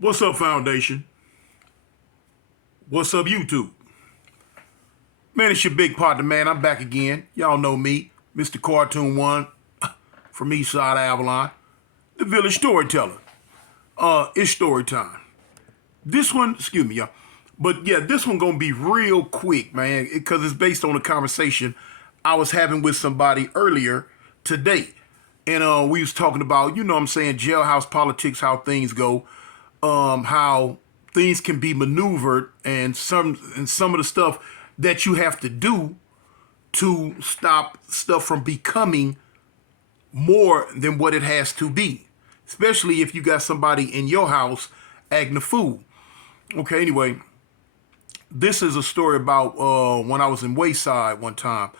What's up, Foundation? What's up, YouTube? Man, it's your big partner, man. I'm back again. Y'all know me, Mr. Cartoon One from East Side Avalon, the village storyteller. It's story time. This one, excuse me, y'all. But yeah, this one gonna be real quick, man, because it's based on a conversation I was having with somebody earlier today. And we was talking about, you know what I'm saying, jailhouse politics, how things go, how things can be maneuvered and some of the stuff that you have to do to stop stuff from becoming more than what it has to be. Especially if you got somebody in your house acting a fool. Okay, anyway, this is a story about when I was in Wayside one time.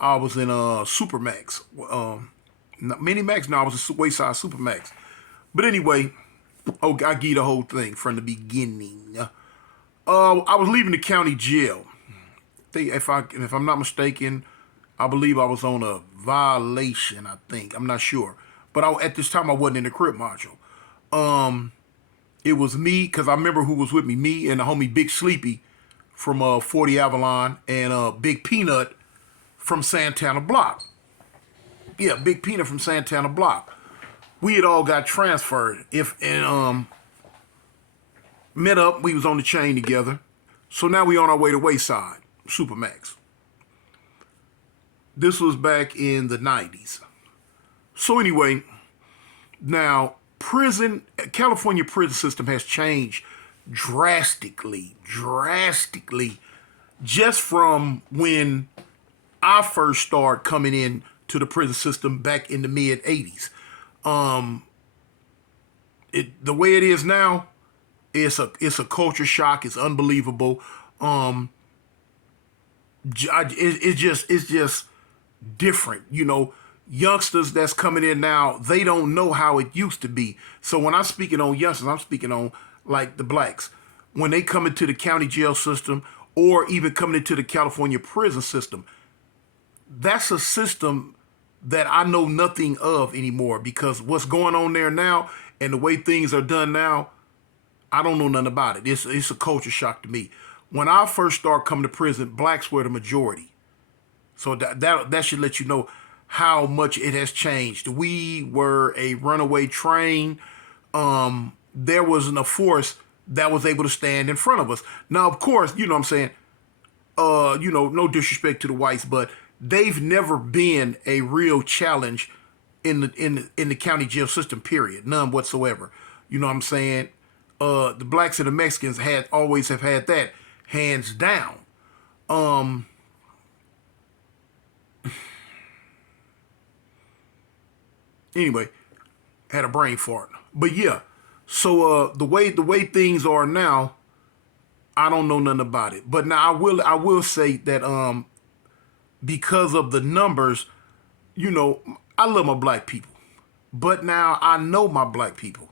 I was in Supermax. Minimax? No, I was in Wayside Supermax. But anyway, I give you the whole thing from the beginning. I was leaving the county jail. If I'm not mistaken, I believe I was on a violation. I think I'm not sure, but at this time I wasn't in the crib module. It was me because I remember who was with me. Me and the homie Big Sleepy from 40 Avalon and Big Peanut from Santana Block. Yeah, Big Peanut from Santana Block. We had all got transferred. Met up. We was on the chain together. So now we on our way to Wayside Supermax. This was back in the 90s. So anyway, now California prison system has changed drastically, just from when I first started coming in to the prison system back in the mid 80s. The way it is now, it's a culture shock. It's unbelievable. It's just different. You know, youngsters that's coming in now, they don't know how it used to be. So when I'm speaking on youngsters, I'm speaking on like the blacks. When they come into the county jail system or even coming into the California prison system, that's a system that I know nothing of anymore because what's going on there now and the way things are done now, I don't know nothing about it. It's a culture shock to me. When I first started coming to prison, blacks were the majority. So that should let you know how much it has changed. We were a runaway train. There wasn't a force that was able to stand in front of us. Now, of course, you know what I'm saying, no disrespect to the whites, but they've never been a real challenge in the county jail system, period. None whatsoever. You know what I'm saying? The blacks and the Mexicans always have had that hands down. Anyway, had a brain fart. But yeah, so the way things are now, I don't know nothing about it. But now I will say that because of the numbers, you know, I love my black people. But now I know my black people.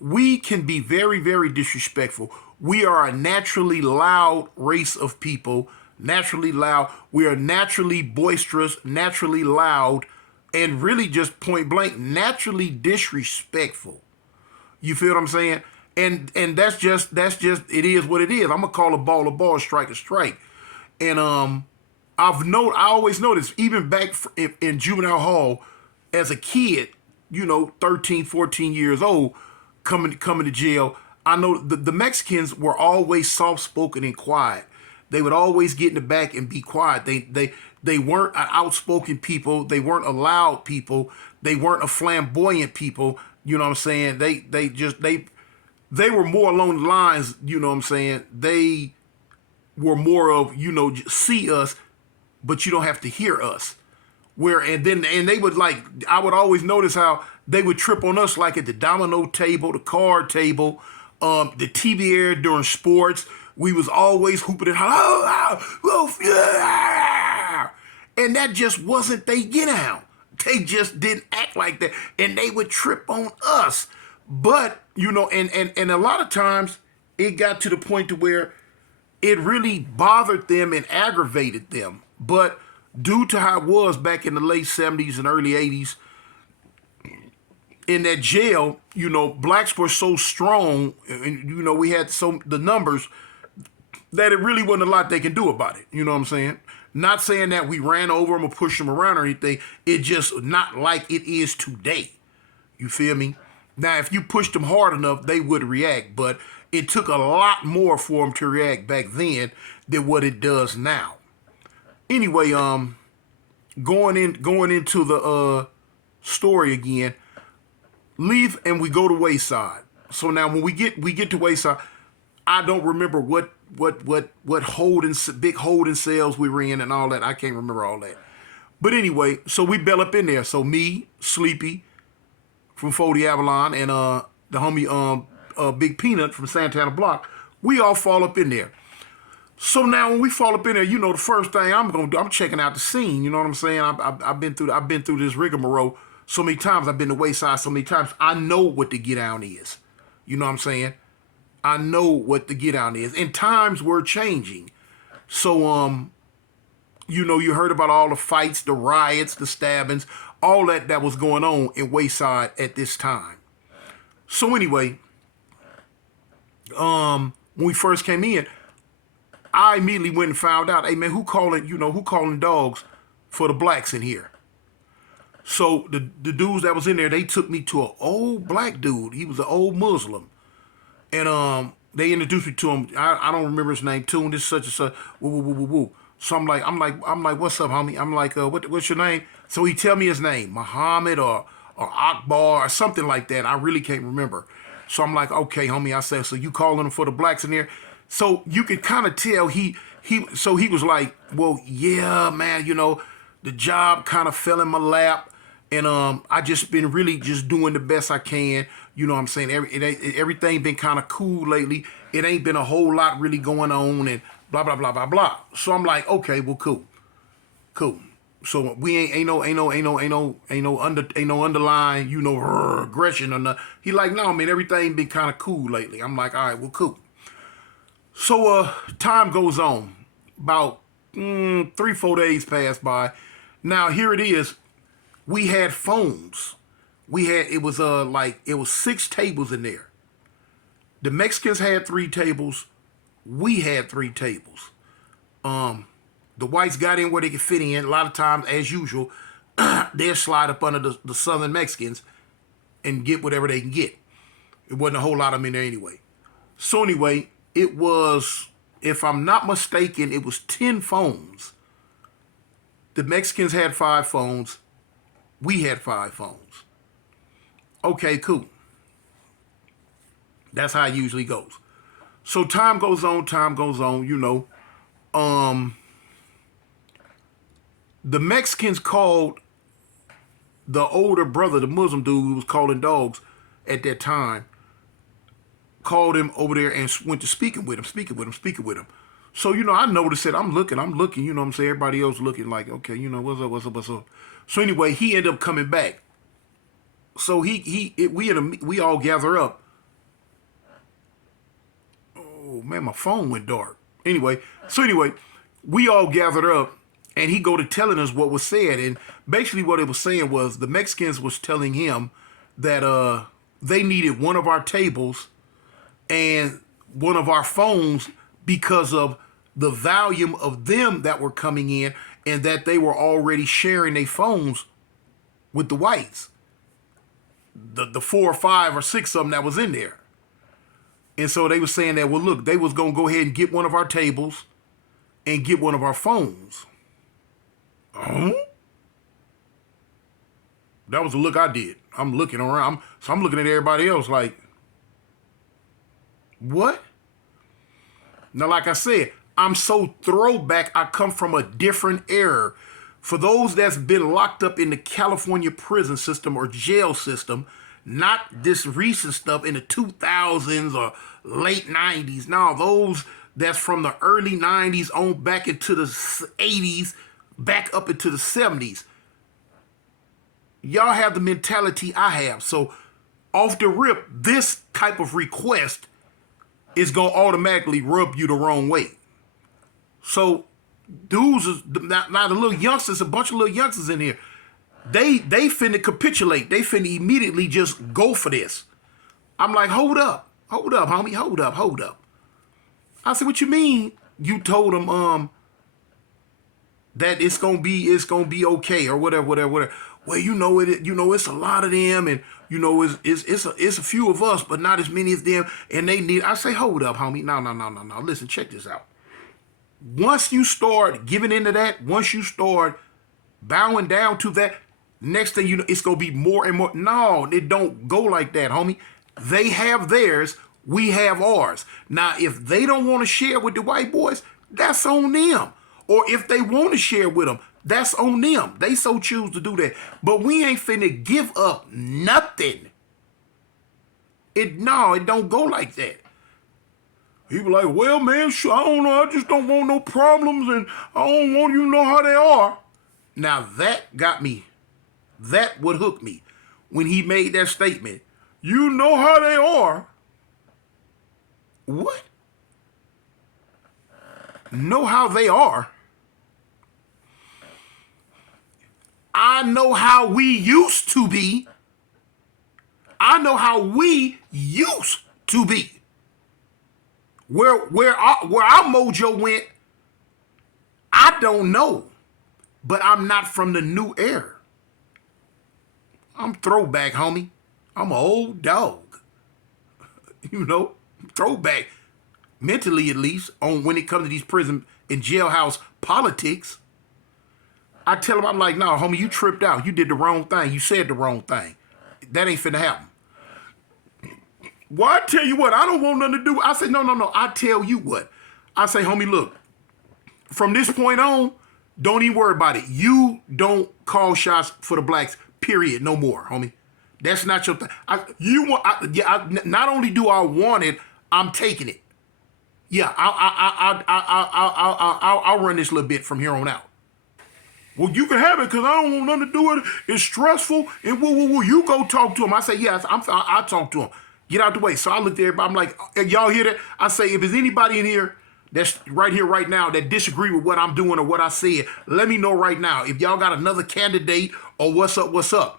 We can be very, very disrespectful. We are a naturally loud race of people, naturally loud. We are naturally boisterous, naturally loud, and really just point blank, naturally disrespectful. You feel what I'm saying? And that's just it is what it is. I'm gonna call a ball, strike a strike. And I always noticed, even back in juvenile hall as a kid, you know, 13, 14 years old, coming to jail, I know the Mexicans were always soft-spoken and quiet. They would always get in the back and be quiet. They weren't an outspoken people. They weren't a loud people. They weren't a flamboyant people. You know what I'm saying? They were more along the lines, you know what I'm saying? They were more of, you know, see us, but you don't have to hear us. And they would I would always notice how they would trip on us like at the domino table, the card table, the TV air during sports. We was always hooping and and that just wasn't they get out. They just didn't act like that, and they would trip on us. But you know, and a lot of times it got to the point to where it really bothered them and aggravated them. But due to how it was back in the late 70s and early 80s, in that jail, blacks were so strong, and we had the numbers that it really wasn't a lot they can do about it. You know what I'm saying? Not saying that we ran over them or pushed them around or anything. It just not like it is today. You feel me? Now, if you pushed them hard enough, they would react, but it took a lot more for them to react back then than what it does now. Anyway, going into the story again, leave and we go to Wayside. So now when we get to Wayside, I don't remember what big holding cells we were in and all that. I can't remember all that. But anyway, so we bail up in there. So me, Sleepy from 40 Avalon, and the homie Big Peanut from Santana Block, we all fall up in there. So now when we fall up in there, the first thing I'm gonna do, I'm checking out the scene. You know what I'm saying? I've been through this rigmarole so many times. I've been to Wayside so many times. I know what the get down is. You know what I'm saying? I know what the get down is. And times were changing. So you heard about all the fights, the riots, the stabbings, all that was going on in Wayside at this time. So anyway, when we first came in, I immediately went and found out, hey man, who calling dogs for the blacks in here? So the dudes that was in there, they took me to an old black dude. He was an old Muslim. And they introduced me to him. I don't remember his name, too. And this such and such. Woo, woo, woo, woo, woo. So I'm like, what's up, homie? I'm like, what's your name? So he tell me his name, Muhammad or Akbar or something like that. I really can't remember. So I'm like, okay, homie. I said, so you calling them for the blacks in there? So you could kind of tell he was like, well, yeah, man, the job kind of fell in my lap. And I just been really just doing the best I can. You know what I'm saying? Everything been kind of cool lately. It ain't been a whole lot really going on and blah, blah, blah, blah, blah. So I'm like, okay, well, cool. So we ain't no underlying, aggression or nothing. He like, no, man, everything been kind of cool lately. I'm like, all right, well, cool. So time goes on. About 3-4 days pass by. Now here it is. We had phones. It was 6 tables in there. The Mexicans had 3 tables. We had 3 tables. The whites got in where they could fit in. A lot of times, as usual, they'll slide up under the southern Mexicans and get whatever they can get. It wasn't a whole lot of them in there anyway. So anyway, it was, if I'm not mistaken, it was 10 phones. The Mexicans had 5 phones. We had 5 phones. Okay, cool. That's how it usually goes. So time goes on, the Mexicans called the older brother, the Muslim dude who was calling dogs at that time, called him over there and went to speaking with him. So, I noticed it. I'm looking, you know what I'm saying? Everybody else looking like, okay, what's up? So anyway, he ended up coming back. So we all gather up. Oh man, my phone went dark. Anyway, we all gathered up and he go to telling us what was said. And basically what it was saying was the Mexicans was telling him that they needed one of our tables and one of our phones because of the volume of them that were coming in and that they were already sharing their phones with the whites. The 4 or 5 or 6 of them that was in there. And so they were saying that, well, look, they was going to go ahead and get one of our tables and get one of our phones. That was the look I did. I'm looking around. I'm looking at everybody else like, what? Now, like I said, I'm so throwback. I come from a different era. For those that's been locked up in the California prison system or jail system, not this recent stuff in the 2000s or late 90s. Now, those that's from the early 90s on back into the 80s, back up into the 70s. Y'all have the mentality I have. So off the rip, this type of request is going to automatically rub you the wrong way. So dudes, now the little youngsters, a bunch of little youngsters in here, They finna capitulate. They finna immediately just go for this. I'm like, hold up, homie, hold up. I said, what you mean? You told them that it's gonna be okay or whatever. Well, it's a lot of them, and it's a few of us, but not as many as them, and they need. I say, hold up, homie, no. Listen, check this out. Once you start giving into that, once you start bowing down to that, next thing you know, it's gonna be more and more. No, it don't go like that, homie. They have theirs, we have ours. Now, if they don't want to share with the white boys, that's on them. Or if they want to share with them, that's on them. They so choose to do that. But we ain't finna give up nothing. It don't go like that. People like, well, man, sure, I don't know. I just don't want no problems, and I don't want you to know how they are. Now, that got me. That would hook me when he made that statement. You know how they are. What? Know how they are? I know how we used to be. I know how we used to be. Where our mojo went, I don't know. But I'm not from the new era. I'm throwback, homie. I'm an old dog. Throwback. Mentally, at least, on when it comes to these prison and jailhouse politics. I tell him, I'm like, no, homie, you tripped out. You did the wrong thing. You said the wrong thing. That ain't finna happen. Well, I tell you what, I don't want nothing to do. I said, no. I tell you what. I say, homie, look, from this point on, don't even worry about it. You don't call shots for the blacks, period, no more, homie. That's not your thing. Not only do I want it, I'm taking it. Yeah, I'll run this little bit from here on out. Well, you can have it because I don't want nothing to do with it. It's stressful. And woo. You go talk to him. I say, yes, I'll talk to him. Get out the way. So I looked at everybody. I'm like, y'all hear that? I say, if there's anybody in here that's right here, right now, that disagree with what I'm doing or what I said, let me know right now. If y'all got another candidate or what's up.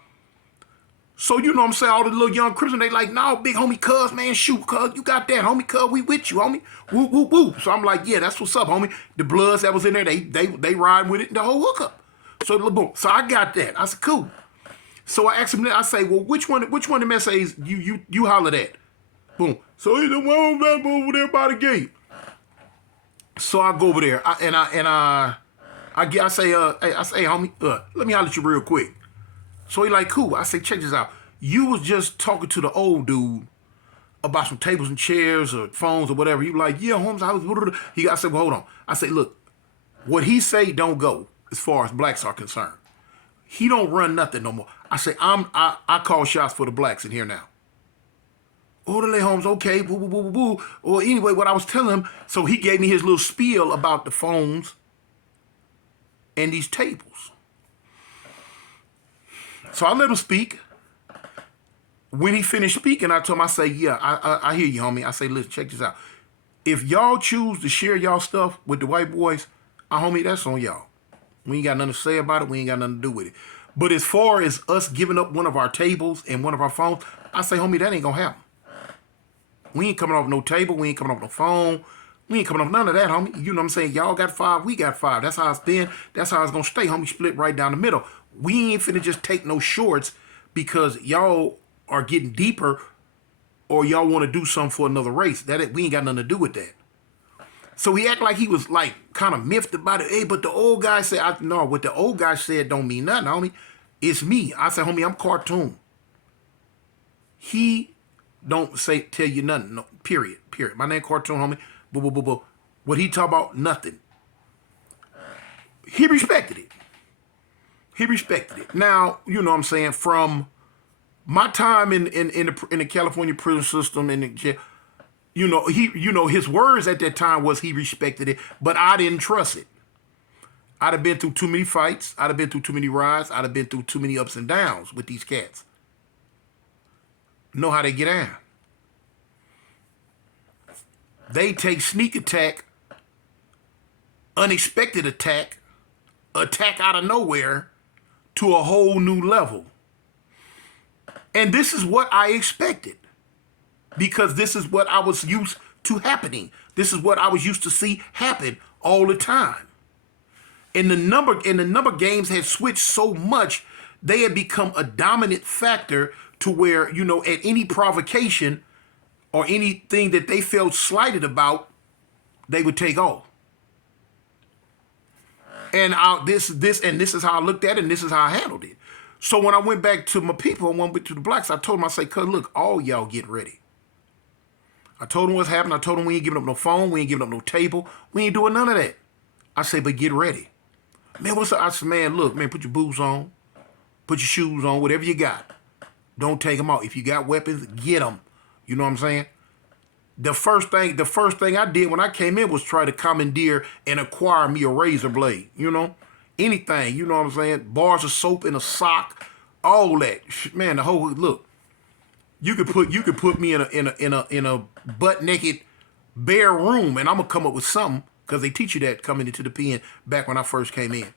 So, you know what I'm saying? All the little young Christians, they like, no, big homie, cuz, man, shoot, cuz, you got that, homie, cuz, we with you, homie. Woo. So I'm like, yeah, that's what's up, homie. The Bloods that was in there, they ride with it, the whole hookup. So, boom. So I got that. I said, cool. So I asked him, I say, well, which one of them essays you hollered at? Boom. So he's the one over there by the gate. So I go over there, I say, hey, homie, let me holler at you real quick. So he like, cool. I say, check this out. You was just talking to the old dude about some tables and chairs or phones or whatever. He was like, yeah, Holmes, I said, well, hold on. I say, look, what he say don't go as far as blacks are concerned. He don't run nothing no more. I say, I call shots for the blacks in here now. Orderly Holmes, okay, boo. Or anyway, what I was telling him, so he gave me his little spiel about the phones and these tables. So I let him speak. When he finished speaking, I told him, I say, yeah, I hear you, homie. I say, listen, check this out. If y'all choose to share y'all stuff with the white boys, homie, that's on y'all. We ain't got nothing to say about it. We ain't got nothing to do with it. But as far as us giving up one of our tables and one of our phones, I say, homie, that ain't gonna happen. We ain't coming off no table. We ain't coming off no phone. We ain't coming off none of that, homie. You know what I'm saying? Y'all got 5, we got 5. That's how it's been. That's how it's gonna stay, homie. Split right down the middle. We ain't finna just take no shorts because y'all are getting deeper or y'all want to do something for another race. We ain't got nothing to do with that. So he acted like he was like kind of miffed about it. Hey, but the old guy said, no, what the old guy said don't mean nothing, homie. It's me. I said, homie, I'm cartoon. He don't tell you nothing. No, period. My name cartoon, homie. Boo. What he talk about, nothing. He respected it. Now, you know what I'm saying, from my time in the California prison system and his words at that time was he respected it, but I didn't trust it. I'd have been through too many fights. I'd have been through too many rides. I'd have been through too many ups and downs with these cats. Know how they get down. They take sneak attack, unexpected attack out of nowhere, to a whole new level. And this is what I expected, because this is what I was used to happening. This is what I was used to see happen all the time. And the number games had switched so much, they had become a dominant factor to where, at any provocation or anything that they felt slighted about, they would take off. And this is how I looked at it, and this is how I handled it. So when I went back to my people, and went to the blacks, I told them, I said, cuz look, all y'all get ready. I told them what's happening. I told them we ain't giving up no phone. We ain't giving up no table. We ain't doing none of that. I say, but get ready. Man, what's up? I said, man, look, man, put your boots on. Put your shoes on, whatever you got. Don't take them out. If you got weapons, get them. You know what I'm saying? The first thing I did when I came in was try to commandeer and acquire me a razor blade. Anything. You know what I'm saying? Bars of soap in a sock, all that. Man, the whole look. You could put me in a butt naked bare room, and I'm gonna come up with something, because they teach you that coming into the pen back when I first came in.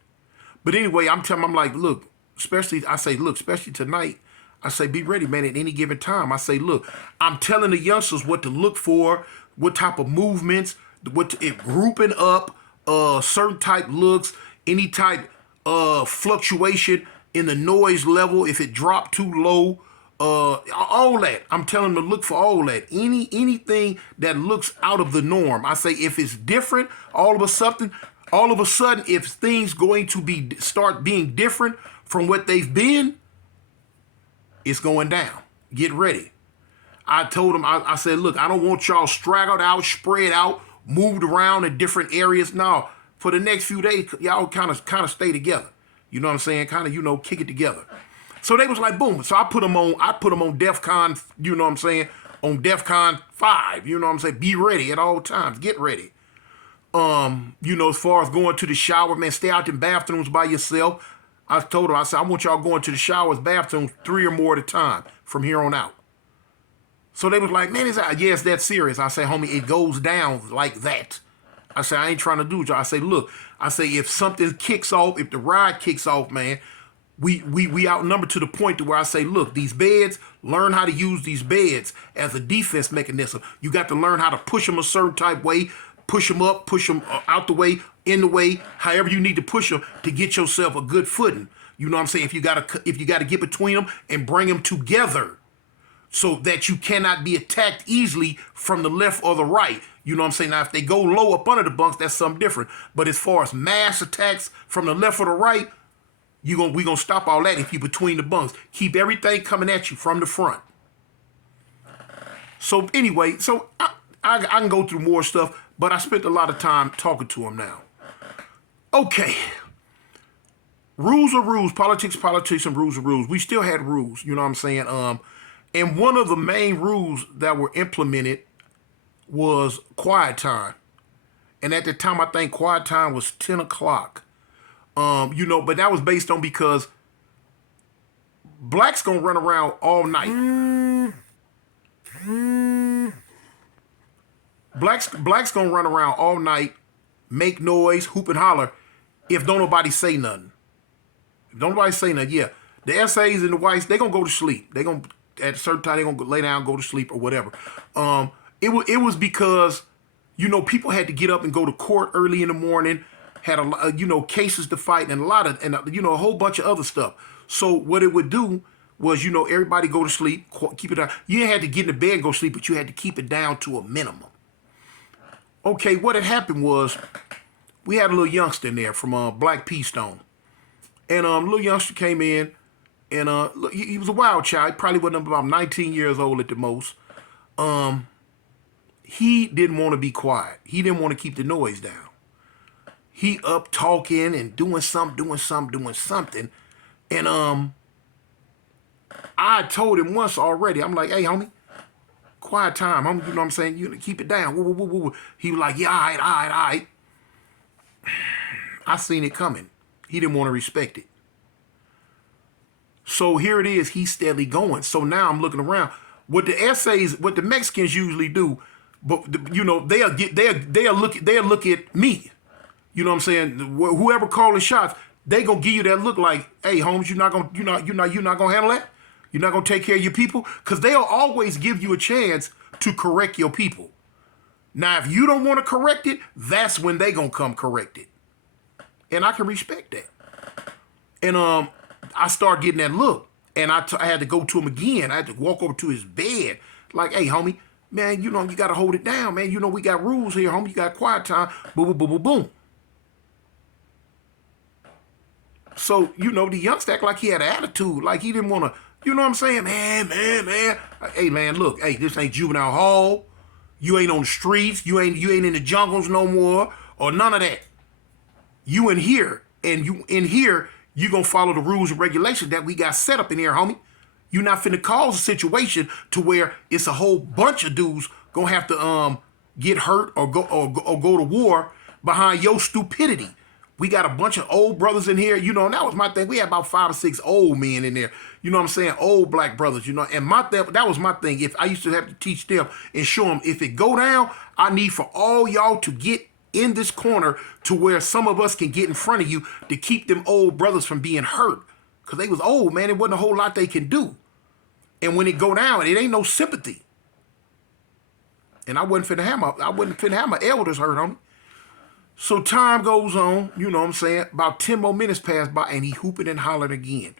But anyway, I'm like, look, especially tonight. I say, be ready, man, at any given time. I say, look, I'm telling the youngsters what to look for, what type of movements, grouping up, certain type looks, any type of fluctuation in the noise level, if it dropped too low, all that. I'm telling them to look for all that. Anything that looks out of the norm. I say, if it's different, all of a sudden, if things going to start being different from what they've been, it's going down. Get ready. I told them, I said, look, I don't want y'all straggled out, spread out, moved around in different areas. No, for the next few days, y'all kind of stay together. You know what I'm saying? Kind of, kick it together. So they was like, boom. So I put them on DEFCON, you know what I'm saying? On DEFCON 5, you know what I'm saying? Be ready at all times. Get ready. As far as going to the shower, man, stay out in bathrooms by yourself. I told them, I said, I want y'all going to the showers, bathrooms, 3 or more at a time from here on out. So they was like, man, yes, that's serious. I say, homie, it goes down like that. I say, I ain't trying to do it. I say, look, if something kicks off, if the ride kicks off, man, we outnumbered to the point to where I say, look, these beds, learn how to use these beds as a defense mechanism. You got to learn how to push them a certain type way, push them up, push them out the way, in the way, however you need to push them to get yourself a good footing. You know what I'm saying? If you gotta get between them and bring them together so that you cannot be attacked easily from the left or the right. You know what I'm saying? Now, if they go low up under the bunks, that's something different. But as far as mass attacks from the left or the right, we gonna stop all that if you between the bunks. Keep everything coming at you from the front. So anyway, I can go through more stuff, but I spent a lot of time talking to him now. Okay. Rules are rules. Politics, and rules are rules. We still had rules, you know what I'm saying? And one of the main rules that were implemented was quiet time. And at the time, I think quiet time was 10 o'clock. But that was based on because blacks gonna run around all night. Blacks gonna run around all night, make noise, hoop and holler, if don't nobody say nothing. If don't nobody say nothing, yeah. The SAs and the whites, they gonna go to sleep. They gonna, at a certain time, they gonna lay down, go to sleep or whatever. It was because, people had to get up and go to court early in the morning, had cases to fight and a whole bunch of other stuff. So what it would do was, everybody go to sleep, keep it down. You didn't have to get in the bed and go to sleep, but you had to keep it down to a minimum. Okay, what had happened was we had a little youngster in there from Black Pea Stone. And little youngster came in, and he was a wild child. He probably wasn't about 19 years old at the most. He didn't want to be quiet. He didn't want to keep the noise down. He up talking and doing something. And I told him once already, I'm like, hey, homie, quiet time. You know what I'm saying? You keep it down. Woo, woo, woo, woo. He was like, yeah, all right. I seen it coming. He didn't want to respect it. So here it is. He's steadily going. So now I'm looking around. What the Mexicans usually do, but they'll look at me. You know what I'm saying? Whoever calling shots, they gonna give you that look like, hey, Holmes, you're not gonna handle that? You're not gonna take care of your people? Because they'll always give you a chance to correct your people. Now, if you don't want to correct it, that's when they gonna come correct it. And I can respect that. And I started getting that look. And I had to go to him again. I had to walk over to his bed. Like, hey, homie, man, you got to hold it down, man. We got rules here, homie. You got quiet time. Boom, boom, boom, boom, boom. So, the youngster act like he had an attitude. Like he didn't want to, you know what I'm saying? Man. Hey, man, look. Hey, this ain't juvenile hall. You ain't on the streets. You ain't in the jungles no more. Or none of that. You in here. And you in here, you going to follow the rules and regulations that we got set up in here, homie. You're not finna cause a situation to where it's a whole bunch of dudes gonna have to get hurt or go to war behind your stupidity. We got a bunch of old brothers in here, and that was my thing. We had about 5 or 6 old men in there, you know what I'm saying? Old black brothers, and that was my thing. If I used to have to teach them and show them, if it go down, I need for all y'all to get in this corner to where some of us can get in front of you to keep them old brothers from being hurt. Because they was old, man. It wasn't a whole lot they can do. And when it go down, it ain't no sympathy. And I wasn't finna have my elders hurt on me. So time goes on, you know what I'm saying? About 10 more minutes pass by, and he hooping and hollering again.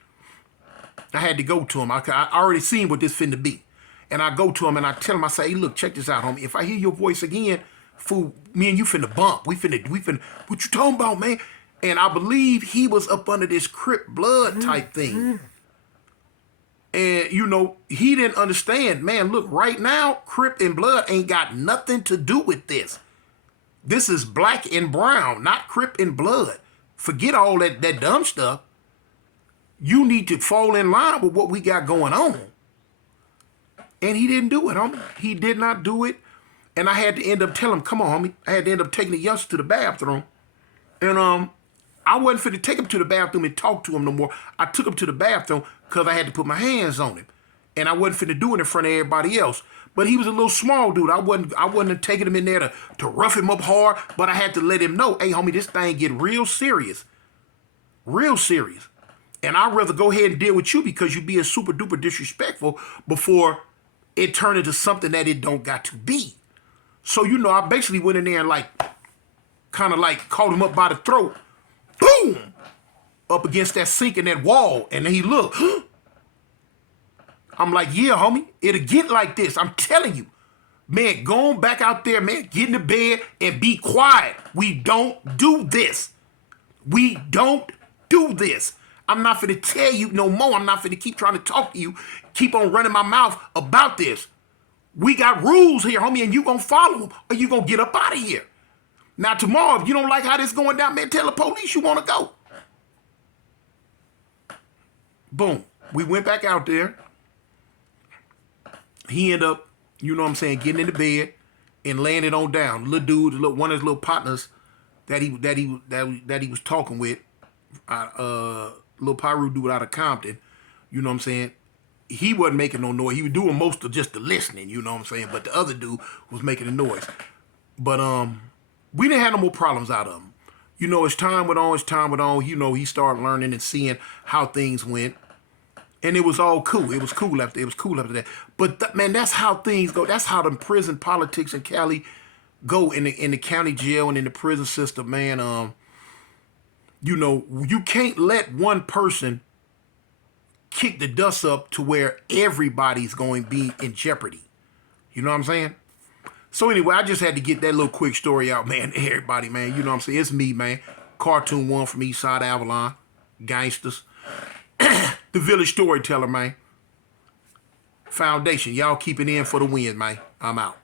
I had to go to him. I already seen what this finna be. And I go to him, and I tell him, I say, hey, look, check this out, homie. If I hear your voice again, fool, me and you finna bump. We finna, what you talking about, man? And I believe he was up under this Crip blood type thing. And, he didn't understand. Man, look, right now, Crip and blood ain't got nothing to do with this. This is black and brown, not Crip and blood. Forget all that dumb stuff. You need to fall in line with what we got going on. And he didn't do it, homie. He did not do it. And I had to end up telling him, come on, homie. I had to end up taking the youngster to the bathroom. And, I wasn't fit to take him to the bathroom and talk to him no more. I took him to the bathroom because I had to put my hands on him. And I wasn't fit to do it in front of everybody else. But he was a little small dude. I wasn't taking him in there to rough him up hard, but I had to let him know, hey, homie, this thing get real serious. Real serious. And I'd rather go ahead and deal with you because you being super duper disrespectful before it turned into something that it don't got to be. So, I basically went in there and kind of caught him up by the throat. Boom! Up against that sink and that wall. And then he looked. I'm like, yeah, homie, it'll get like this. I'm telling you. Man, go on back out there, man. Get in the bed and be quiet. We don't do this. We don't do this. I'm not finna tell you no more. I'm not finna keep trying to talk to you. Keep on running my mouth about this. We got rules here, homie, and you gonna follow them or you gonna get up out of here. Now, tomorrow, if you don't like how this going down, man, tell the police you want to go. Boom. We went back out there. He ended up, getting in the bed and laying it on down. Little dude, one of his little partners that he was talking with, little Pyru dude out of Compton, he wasn't making no noise. He was doing most of just the listening, but the other dude was making the noise. But, we didn't have no more problems out of him. As time went on, he started learning and seeing how things went. And it was all cool. It was cool after that. But, man, that's how things go. That's how the prison politics in Cali go in the county jail and in the prison system, man. You can't let one person kick the dust up to where everybody's going to be in jeopardy. You know what I'm saying? So anyway, I just had to get that little quick story out, man. Everybody, man, you know what I'm saying? It's me, man. Cartoon One from East Side Avalon. Gangsters. The Village Storyteller, man. Foundation. Y'all keep it in for the win, man. I'm out.